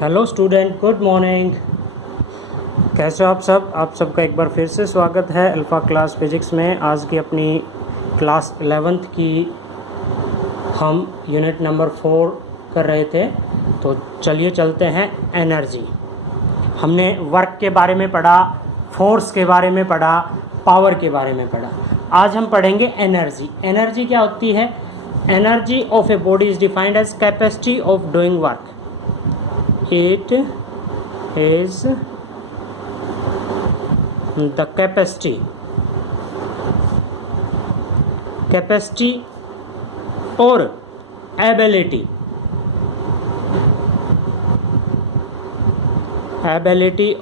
Hello student, good morning. कैसे हो आप सब? आप सबका एक बार फिर से स्वागत है अल्फ़ा क्लास फिजिक्स में। आज की अपनी क्लास 11th की हम यूनिट नंबर 4 कर रहे थे। तो चलिए चलते हैं। एनर्जी हमने वर्क के बारे में पढ़ा, फोर्स के बारे में पढ़ा, पावर के बारे में पढ़ा। आज हम पढ़ेंगे एनर्जी। एनर्जी क्या होती है? Energy of a body is defined as capacity of doing work. It is the capacity or ability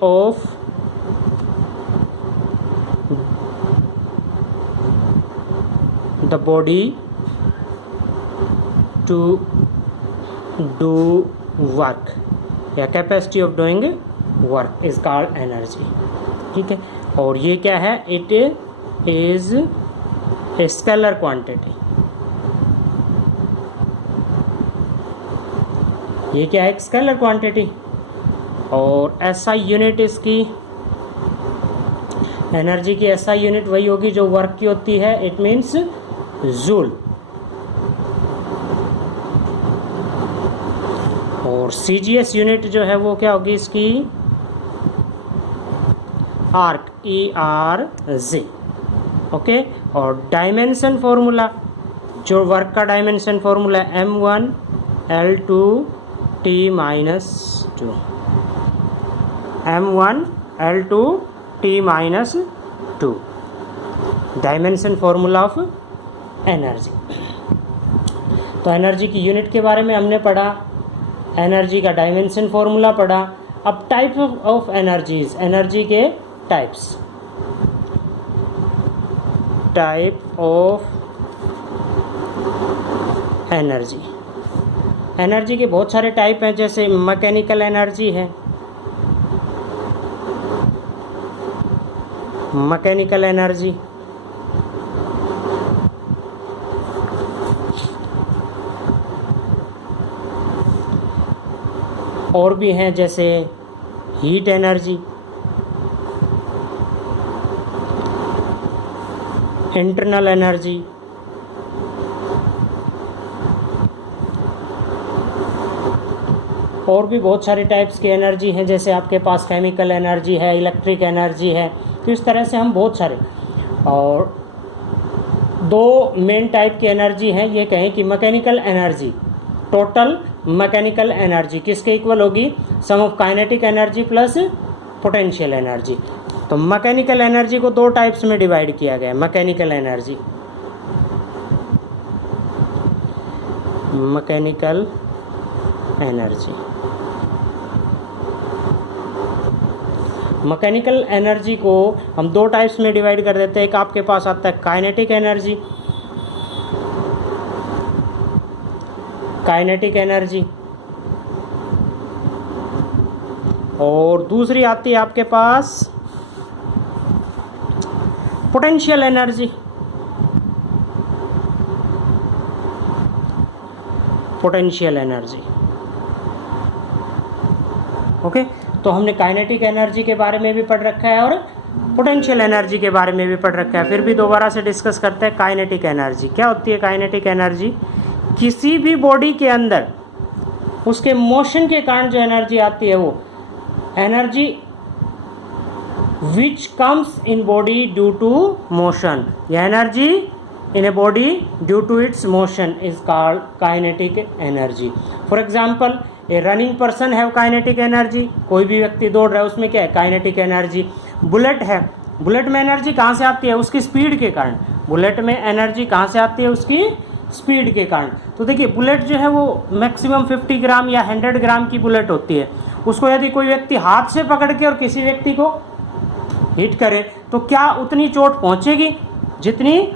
of the body to do work या capacity of doing work is called energy. ठीक है। और ये क्या है? It is a scalar quantity. ये क्या है? एक स्केलर क्वांटिटी। और एसआई यूनिट इसकी, एनर्जी की एसआई यूनिट वही होगी जो वर्क की होती है। It means joule. और सीजीएस यूनिट जो है वो क्या होगी इसकी? Arc, ERG। ओके। और डायमेंशन फॉर्मूला, जो वर्क का डायमेंशन फॉर्मूला है M1L2T-2, M1L2T-2 dimension formula of energy. तो एनर्जी की यूनिट के बारे में हमने पढ़ा, एनर्जी का डायमेंशन फॉर्मूला पढ़ा। अब टाइप ऑफ एनर्जीज, एनर्जी के types. Type of energy, energy के बहुत सारे टाइप हैं। जैसे मैकेनिकल एनर्जी है, मैकेनिकल एनर्जी, और भी हैं जैसे हीट एनर्जी, इंटरनल एनर्जी, और भी बहुत सारे टाइप्स की एनर्जी हैं। जैसे आपके पास केमिकल एनर्जी है, इलेक्ट्रिक एनर्जी है। तो इस तरह से हम बहुत सारे, और दो मेन टाइप की एनर्जी हैं। ये कहें कि mechanical energy, total mechanical energy किसके इक्वल होगी? Sum of kinetic energy plus potential energy. तो मैकेनिकल एनर्जी को दो टाइप्स में डिवाइड किया गया है। Mechanical energy, mechanical energy, mechanical energy को हम दो टाइप्स में डिवाइड कर देते हैं। एक आपके पास आता है काइनेटिक एनर्जी, काइनेटिक एनर्जी, और दूसरी आती है आपके पास potential energy. Potential energy. Okay. तो हमने काइनेटिक एनर्जी के बारे में भी पढ़ रखा है और पोटेंशियल एनर्जी के बारे में भी पढ़ रखा है। फिर भी दोबारा से डिस्कस करते हैं। काइनेटिक एनर्जी क्या होती है? काइनेटिक एनर्जी किसी भी बॉडी के अंदर उसके मोशन के कारण जो एनर्जी आती है, वो energy which comes in body due to motion. या energy in a body due to its motion is called kinetic energy. For example, a running person have kinetic energy. कोई भी व्यक्ति दौड़ रहा है, उसमें क्या है? Kinetic energy. बुलेट है, बुलेट में एनर्जी कहाँ से आती है? उसकी स्पीड के कारण। बुलेट में एनर्जी कहाँ से आती है? उसकी स्पीड के कारण। तो देखिए, बुलेट जो है वो मैक्सिमम 50 ग्राम या 100 ग्राम की बुलेट होती है। उसको यदि कोई व्यक्ति हाथ से पकड़ के और किसी व्यक्ति को हिट करे तो क्या उतनी चोट पहुंचेगी जितनी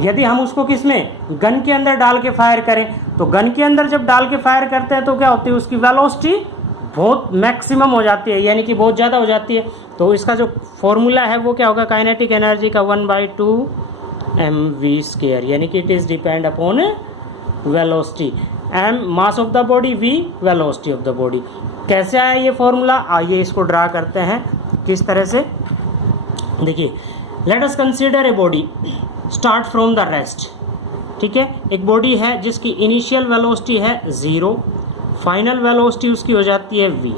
यदि हम उसको किसमें? गन के अंदर डाल के फायर करें। तो गन के अंदर जब डाल के फायर करते हैं तो क्या होती है? उसकी वेलोसिटी बहुत मैक्सिमम हो जाती है, यानी कि बहुत ज़्यादा हो जाती है। तो इसका जो फॉर्मूला है वो क्या होगा? काइनेटिक एनर्जी का 1/2 mv², यानी कि it is depend upon velocity. m mass of the body, v velocity of the body. कैसे आया ये फॉर्मूला, आइए इसको ड्रा करते हैं किस तरह से। देखिए, late us consider a body start from the rest. ठीक है, एक बॉडी है जिसकी इनिशियल वेलोसिटी है 0, फाइनल वेलोसिटी उसकी हो जाती है v।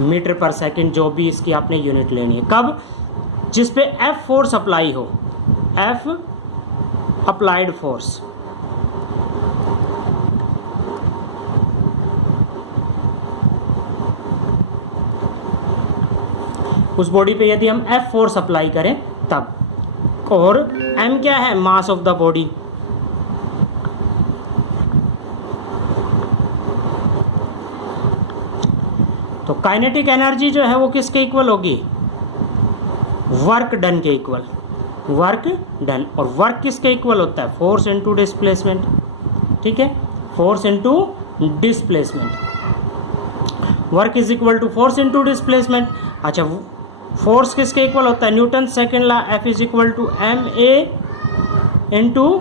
मीटर पर सेकंड, जो भी इसकी आपने यूनिट लेनी है। कब, जिस पे F फोर्स अप्लाई हो, F अप्लाइड फोर्स। उस बॉडी पे यदि हम F फोर्स अप्लाई करें तब। और M क्या है, मास ऑफ द बॉडी। तो काइनेटिक एनर्जी जो है वो किसके इक्वल होगी, वर्क डन के इक्वल, वर्क डन। और वर्क किसके इक्वल होता है, फोर्स इनटू डिस्प्लेसमेंट। ठीक है, force into displacement, work is equal to force into displacement. अच्छा, फोर्स किसके इक्वल होता है, Newton second law, F is equal to ma into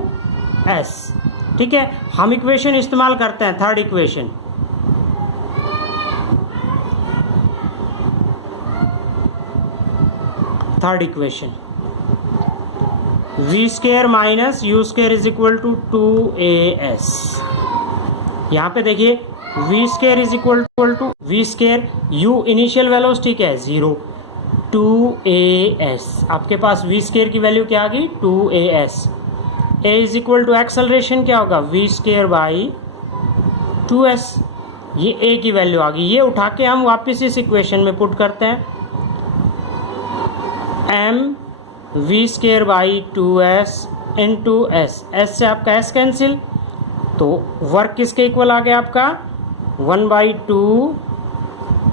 s। ठीक है, हम इक्वेशन इस्तेमाल करते हैं, third equation, third equation, v square minus u square is equal to 2as। यहाँ पे देखिए v square is equal to v square, u initial velocity क्या है 0, 2as। आपके पास v स्केयर की वैल्यू क्या आ गई, 2as। a is equal to acceleration क्या होगा, v स्केयर बाई 2s। ये a की वैल्यू आ गई। ये उठा के हम वापस इस इक्वेशन में पुट करते हैं, m v square by 2s into s। s से आपका s कैंसिल, तो वर्क किसके इक्वल आ गया आपका 1/2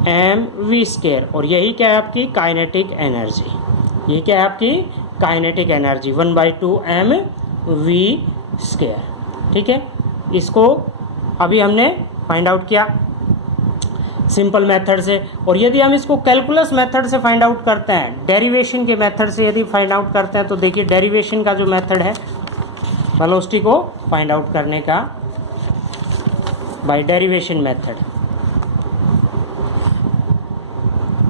m v स्केयर। और यही क्या है आपकी काइनेटिक एनर्जी। ये क्या है आपकी kinetic energy 1/2 m v square. ठीक है, इसको अभी हमने फाइंड आउट किया सिंपल मेथड से। और यदि हम इसको कैलकुलस मेथड से फाइंड आउट करते हैं, डेरिवेशन के मेथड से यदि फाइंड आउट करते हैं, तो देखिए डेरिवेशन का जो मेथड है वेलोसिटी को फाइंड आउट करने का, बाय डेरिवेशन मेथड।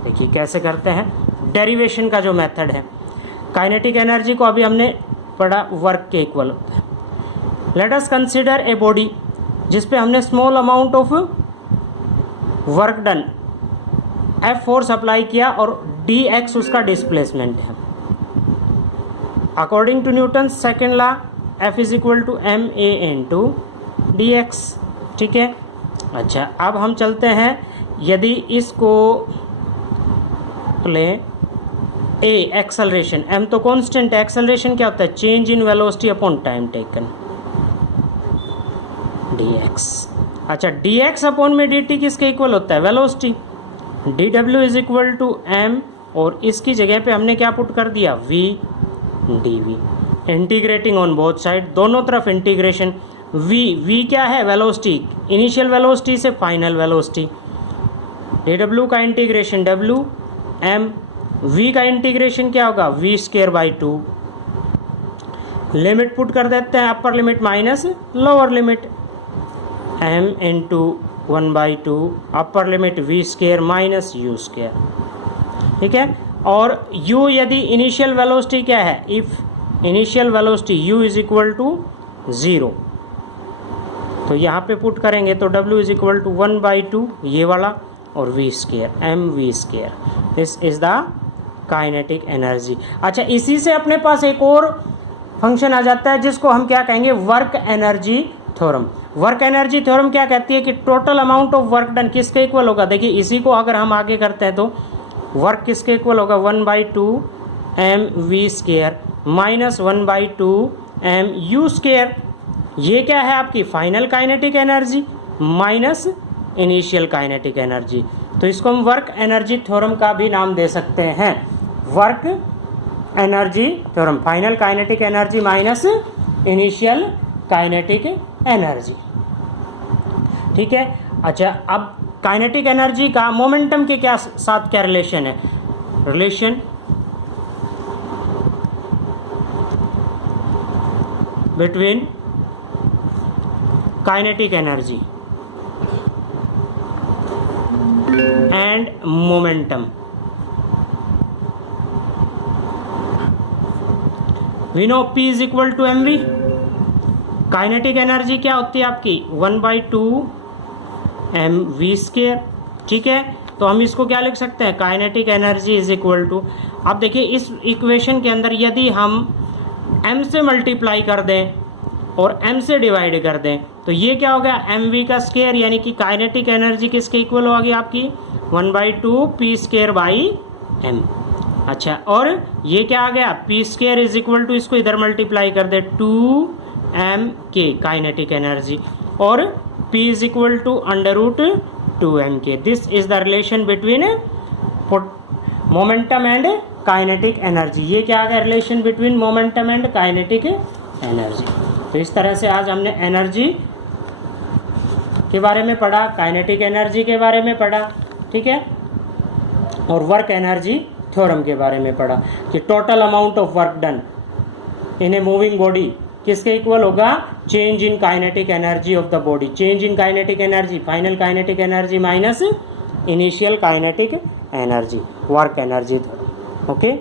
देखिए कैसे करते हैं, डेरिवेशन का जो मेथड है, काइनेटिक एनर्जी को अभी हमने पढ़ा वर्क के इक्वल होता है। Let us consider a body जिस पे हमने small amount of work done, F force apply किया और dx उसका डिस्प्लेसमेंट है। According to Newton second law, F is equal to ma into dx। ठीक है, अच्छा अब हम चलते हैं, यदि इसको ले a एक्सेलरेशन, m तो कांस्टेंट है, एक्सेलरेशन क्या होता है, change in velocity upon time taken, dx। अच्छा, dx अपॉन में dt किसके इक्वल होता है, velocity, dw is equal to m। और इसकी जगह पे हमने क्या पुट कर दिया, v dv। Integrating on both side, दोनों तरफ इंटीग्रेशन। v क्या है, वेलोसिटी, इनिशियल वेलोसिटी से फाइनल वेलोसिटी। dw का इंटीग्रेशन w m, v का इंटीग्रेशन क्या होगा, v square by 2। Limit put कर देते हैं, upper limit minus lower limit, m into 1/2 upper limit v square minus u square. ठीक है, और u यदि इनिशियल वेलोसिटी क्या है, if initial velocity u is equal to 0, तो यहाँ पे पुट करेंगे तो w इज इक्वल टू 1/2 ये वाला और v square m v square. This is the kinetic energy. अच्छा, इसी से अपने पास एक और फंक्शन आ जाता है जिसको हम क्या कहेंगे, work energy theorem. Work energy theorem क्या कहती है कि total amount of work done किसके इक्वल होगा। देखिए इसी को अगर हम आगे करते हैं तो वर्क किसके इक्वल होगा, 1/2 m v square minus 1/2 m u square. ये क्या है आपकी final kinetic energy minus initial kinetic energy. तो इसको हम वर्क एनर्जी थ्योरम का भी नाम दे सकते हैं, work energy theorem, final kinetic energy minus initial kinetic energy. ठीक है, अच्छा अब काइनेटिक एनर्जी का मोमेंटम के क्या साथ क्या रिलेशन है, relation between kinetic energy and momentum. We know P is equal to mv. Kinetic energy क्या होती है आपकी 1/2 mv². ठीक है, तो हम इसको क्या लिख सकते हैं, kinetic energy is equal to, अब देखिए इस इक्वेशन के अंदर यदि हम m से मल्टीप्लाई कर दें और m से डिवाइड कर दें तो ये क्या हो गया mv का स्क्वायर, यानी कि काइनेटिक एनर्जी किसके इक्वल होगी आपकी 1/2 p²/m. अच्छा, और ये क्या आ गया p² इज इक्वल टू, इसको इधर मल्टीप्लाई कर दे 2mk काइनेटिक एनर्जी, और p is equal to √2mk. This is the relation between momentum and kinetic energy. ये क्या आ गया relation between momentum and kinetic energy. तो इस तरह से आज हमने एनर्जी के बारे में पढ़ा, काइनेटिक एनर्जी के बारे में पढ़ा, ठीक है, और वर्क एनर्जी थ्योरम के बारे में पढ़ा कि total amount of work done in a moving body किसके इक्वल होगा, change in kinetic energy of the body. Change in kinetic energy, final kinetic energy minus initial kinetic energy, work energy. Okay.